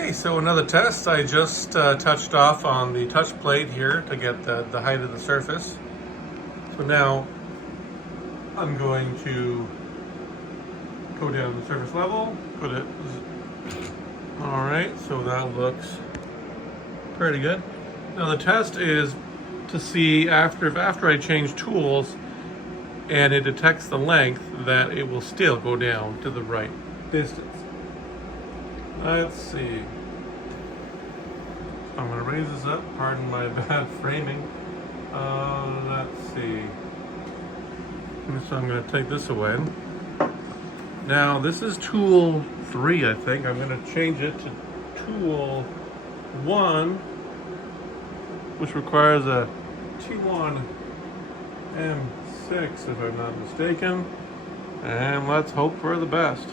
Okay, so another test. I just touched off on the touch plate here to get the height of the surface. So now I'm going to go down to the surface level, put it, all right, so that looks pretty good. Now the test is to see after I change tools and it detects the length that it will still go down to the right distance. Let's see. I'm going to raise this up. Pardon my bad framing. Let's see. So I'm going to take this away. Now this is tool 3, I think. I'm going to change it to tool 1, which requires a T1 M6, if I'm not mistaken. And let's hope for the best.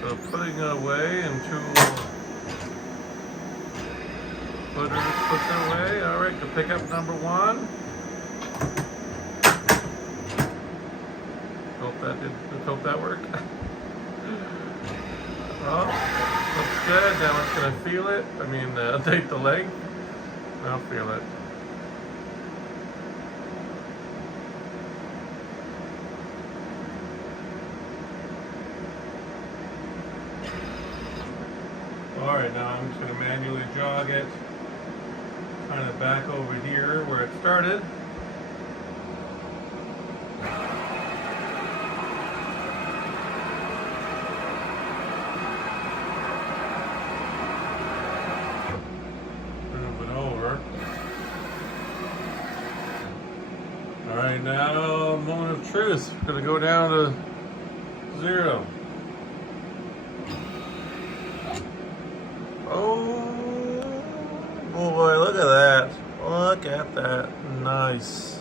So putting it away in put it away. All right, to pick up number 1. Hope that worked. Well, looks good. Now it's gonna feel it. I mean, take the length. I'll feel it. All right, now I'm just going to manually jog it kind of back over here where it started. Move it over. All right, now moment of truth. We're going to go down to 0. Oh boy, look at that. Look at that. Nice.